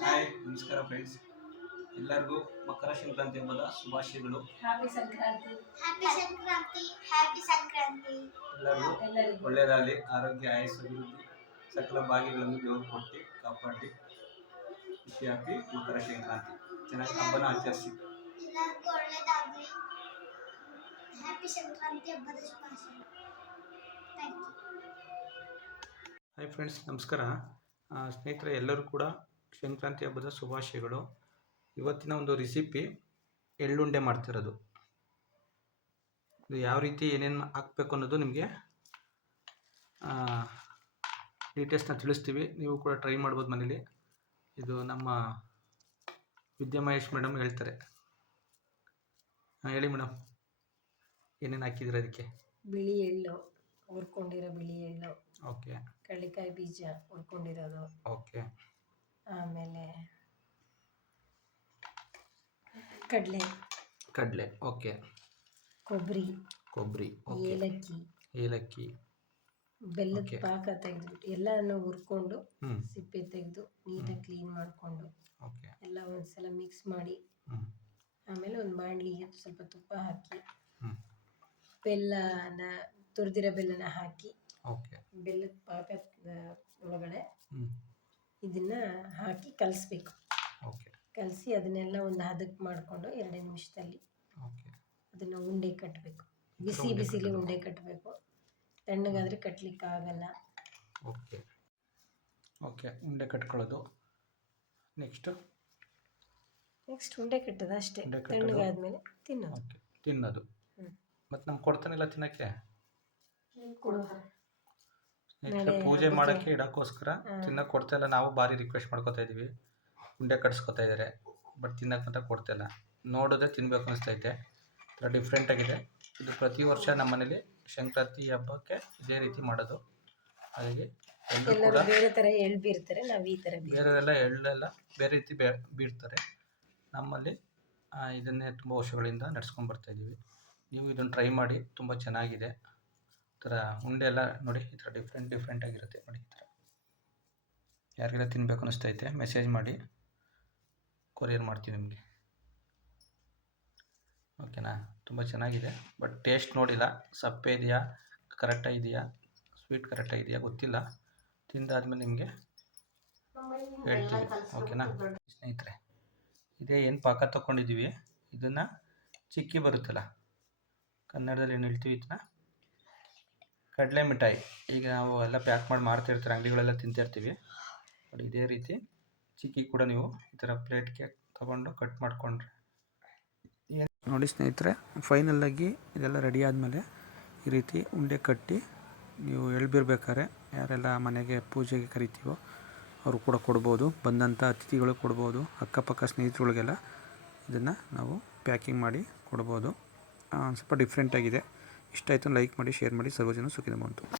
Hi ನಮಸ್ಕಾರ friends ಎಲ್ಲರಿಗೂ ಮಕರ ಸಂಕ್ರಾಂತಿ ಹಬ್ಬದ ಶುಭಾಶಯಗಳು. Happy Sankranti. Happy Sankranti happy Sankranti. ಎಲ್ಲರಿಗೂ ಒಳ್ಳೆಯದಾಗಲಿ ಆರೋಗ್ಯ ಆಯಸ್ಸು ಅಭಿವೃದ್ಧಿ ಸಕಲ ಭಾಗ್ಯಗಳನ್ನು ದೇವರು ಕೊಟ್ಟು ಕಾಪಾಡಿ. ಹ್ಯಾಪಿ ಮಕರ ಸಂಕ್ರಾಂತಿ. ಚೆನ್ನಾಗಿ ಹಬ್ಬನ ಆಚರಿಸಿ. ಎಲ್ಲರಿಗೂ ಹ್ಯಾಪಿ ಸಂಕ್ರಾಂತಿ ಹಬ್ಬದ ಶುಭಾಶಯ ಥ್ಯಾಂಕ್ ಯು ಹಾಯ್ ಫ್ರೆಂಡ್ಸ್ ನಮಸ್ಕಾರ. ಸ್ನೇಹಿತರೆ ಎಲ್ಲರೂ ಕೂಡ ಸಂಕ್ರಾಂತಿ ಹಬ್ಬದ ಶುಭಾಶಯಗಳು. ಇವತ್ತಿನ ಒಂದು ರೆಸಿಪಿ ಎಳ್ಳುಂಡೆ ಮಾಡ್ತಿರೋದು. ಇದು ಯಾವ ರೀತಿ ಏನೇನು ಹಾಕಬೇಕು ಅನ್ನೋದು ನಿಮಗೆ ಡೀಟೇಲ್ಸ್ನ ತಿಳಿಸ್ತೀವಿ. ನೀವು ಕೂಡ ಟ್ರೈ ಮಾಡ್ಬೋದು ಮನೇಲಿ. ಇದು ನಮ್ಮ ವಿದ್ಯಾ ಮಹೇಶ್ ಮೇಡಮ್ ಹೇಳ್ತಾರೆ. ಹಾಂ ಹೇಳಿ ಮೇಡಮ್ ಏನೇನು ಹಾಕಿದ್ರೆ ಅದಕ್ಕೆ ಬಿಳಿ ಎಳ್ಳು ಹುರ್ಕೊಂಡಿರೋ ಬಿಳಿ ಎಳ್ಳು. ಓಕೆ ಕಳ್ಳಿಕಾಯಿ ಬೀಜ ಹುರ್ಕೊಂಡಿರೋದು. ಓಕೆ ಆಮೇಲೆ ಕಡಲೆ. ಕಡಲೆ ಓಕೆ. ಕೊಬ್ಬರಿ. ಕೊಬ್ಬರಿ ಓಕೆ. ಏಲಕ್ಕಿ. ಏಲಕ್ಕಿ. ಬೆಲ್ಲದ Okay. ಪಾಕ ತೆಗೆದ್ಬಿಟ್ಟು ಎಲ್ಲನೂ ಹುರ್ಕೊಂಡು ಸಿಪ್ಪೆ ತೆಗೆದು ನೀಟಾಗಿ ಕ್ಲೀನ್ ಮಾಡಿಕೊಂಡು ಓಕೆ. ಎಲ್ಲ ಒಂದ್ಸಲ ಮಿಕ್ಸ್ ಮಾಡಿ ಆಮೇಲೆ ಒಂದು ಬಾಣಲಿಗೆ ಸ್ವಲ್ಪ ತುಪ್ಪ ಹಾಕಿ ಬೆಲ್ಲನ ತುರಿದಿರೋ ಬೆಲ್ಲನ ಹಾಕಿ ಓಕೆ. ಬೆಲ್ಲದ ಪಾಕ ಒಳಗಡೆ ಇದನ್ನ ಹಾಕಿ ಕಲಿಸ್ಬೇಕು. ಓಕೆ. ಕಲಸಿ ಅದನ್ನೆಲ್ಲ ಒಂದು ಹದಕ್ಕೆ ಮಾಡಿಕೊಂಡು ಎರಡು ನಿಮಿಷದಲ್ಲಿ ಓಕೆ. ಅದನ್ನು ಉಂಡೆ ಕಟ್ಟಬೇಕು ಬಿಸಿ ಬಿಸಿಲಿ ಉಂಡೆ ಕಟ್ಟಬೇಕು ತಣ್ಣಗಾದರೆ ಕಟ್ಟಲಿಕ್ಕೆ ಆಗಲ್ಲ. ಓಕೆ. ಓಕೆ ಉಂಡೆ ಕಟ್ಕೊಳ್ಳೋದು. ನೆಕ್ಸ್ಟು ನೆಕ್ಸ್ಟ್ ಉಂಡೆ ಕಟ್ಟೋದು ಅಷ್ಟೇ. ಉಂಡೆ ಕಟ್ಟೋದು. ತಣ್ಣಗಾದ್ಮೇಲೆ ತಿನ್ನೋದು. ಓಕೆ ತಿನ್ನೋದು. ಮತ್ತೆ ಮತ್ತು ನಮ್ಗೆ ಕೊಡ್ತಾನೆಲ್ಲ ತಿನ್ನೋಕ್ಕೆ? ಕೊಡುವ ನಾಳೆ ಪೂಜೆ ಮಾಡಕ್ಕೆ ಇಡಕ್ಕೋಸ್ಕರ. ತಿನ್ನೋಕೆ ಕೊಡ್ತಾ ಇಲ್ಲ. ನಾವು ಭಾರಿ ರಿಕ್ವೆಸ್ಟ್ ಮಾಡ್ಕೊತಾ ಇದೀವಿ. ಉಂಡೆ ಕಟ್ಸ್ಕೊತಾ ಇದ್ದಾರೆ ಬಟ್ ತಿನ್ನಕ್ ಮಾತ್ರ ಕೊಡ್ತಾ ಇಲ್ಲ. ನೋಡಿದ್ರೆ ತಿನ್ಬೇಕು ಅನಿಸ್ತೈತೆ ಥರ ಡಿಫ್ರೆಂಟ್ ಆಗಿದೆ. ಇದು ಪ್ರತಿ ವರ್ಷ ನಮ್ಮ ಮನೇಲಿ ಸಂಕ್ರಾಂತಿ ಹಬ್ಬಕ್ಕೆ ಇದೇ ರೀತಿ ಮಾಡೋದು. ಹಾಗಾಗಿ ಎಲ್ಲರೂ ಬೇರೆ ಥರ ಎಳ್ಳು ಬೀರ್ತಾರೆ. ನಾವು ಈ ಥರ ಬೀರ್ ಬೇರೆಯವರೆಲ್ಲ ಎಳ್ಳೆಲ್ಲ ಬೇರೆ ರೀತಿ ಬೇ ಬೀಳ್ತಾರೆ ನಮ್ಮಲ್ಲಿ ಇದನ್ನೇ ತುಂಬ ವರ್ಷಗಳಿಂದ ನಡೆಸ್ಕೊಂಡು ಬರ್ತಾ ಇದೀವಿ. ನೀವು ಇದನ್ನು ಟ್ರೈ ಮಾಡಿ ತುಂಬ ಚೆನ್ನಾಗಿದೆ. ಥರ ಉಂಡೆ ಎಲ್ಲ ನೋಡಿ, ಈ ಥರ ಡಿಫ್ರೆಂಟ್ ಡಿಫ್ರೆಂಟ್ ಆಗಿರುತ್ತೆ ನೋಡಿ, ಈ ಥರ. ಯಾರಿಗೆಲ್ಲ ತಿನ್ಬೇಕು ಅನಿಸ್ತೈತೆ ಮೆಸೇಜ್ ಮಾಡಿ. ಕೊರಿಯರ್ ಮಾಡ್ತೀವಿ ನಿಮಗೆ. ಓಕೆನಾ ತುಂಬ ಚೆನ್ನಾಗಿದೆ. ಬಟ್ ಟೇಸ್ಟ್ ನೋಡಿಲ್ಲ. ಸಪ್ಪೆ ಇದೆಯಾ? ಕರೆಕ್ಟಾಗಿ ಇದೆಯಾ ಸ್ವೀಟ್ ಕರೆಕ್ಟಾಗಿ ಇದೆಯಾ ಗೊತ್ತಿಲ್ಲ. ತಿಂದಾದ್ಮೇಲೆ ನಿಮಗೆ ಹೇಳ್ತೀವಿ. ಓಕೆನಾ ಸ್ನೇಹಿತರೆ, ಇದೇ ಏನು ಪಾಕ ತೊಗೊಂಡಿದ್ದೀವಿ ಇದನ್ನು ಚಿಕ್ಕಿ ಬರುತ್ತಲ್ಲ, ಕನ್ನಡದಲ್ಲಿ ಏನು ಹೇಳ್ತೀವಿ ಇದನ್ನ? ಕಡಲೆ ಮಿಠಾಯಿ. ಈಗ ನಾವು ಎಲ್ಲ ಪ್ಯಾಕ್ ಮಾಡಿ ಮಾರ್ತಿರ್ತಾರೆ ಅಂಗಡಿಗಳೆಲ್ಲ ತಿಂತಿರ್ತೀವಿ. ನೋಡಿ, ಇದೇ ರೀತಿ ಚಿಕ್ಕಿ ಕೂಡ ನೀವು ಈ ಥರ ಪ್ಲೇಟ್ಗೆ ತಗೊಂಡು ಕಟ್ ಮಾಡಿಕೊಂಡ್ರೆ. ಏನು ನೋಡಿ ಸ್ನೇಹಿತರೆ ಫೈನಲ್ಲಾಗಿ ಇದೆಲ್ಲ ರೆಡಿ ಆದಮೇಲೆ ಈ ರೀತಿ ಉಂಡೆ ಕಟ್ಟಿ ನೀವು ಎಳ್ಬಿರ್ಬೇಕಾದ್ರೆ ಯಾರೆಲ್ಲ ಮನೆಗೆ ಪೂಜೆಗೆ ಕರಿತೀವೋ ಅವರು ಕೂಡ ಕೊಡ್ಬೋದು. ಬಂದಂಥ ಅತಿಥಿಗಳು ಕೊಡ್ಬೋದು. ಅಕ್ಕಪಕ್ಕ ಸ್ನೇಹಿತರುಗಳಿಗೆಲ್ಲ ಇದನ್ನು ನಾವು ಪ್ಯಾಕಿಂಗ್ ಮಾಡಿ ಕೊಡ್ಬೋದು. ಸ್ವಲ್ಪ ಡಿಫ್ರೆಂಟಾಗಿದೆ ಇಷ್ಟ ಆಯಿತು ಲೈಕ್ ಮಾಡಿ ಶೇರ್ ಮಾಡಿ ಸರ್ವಜನ ಸುಖಿನ ಬಂತು.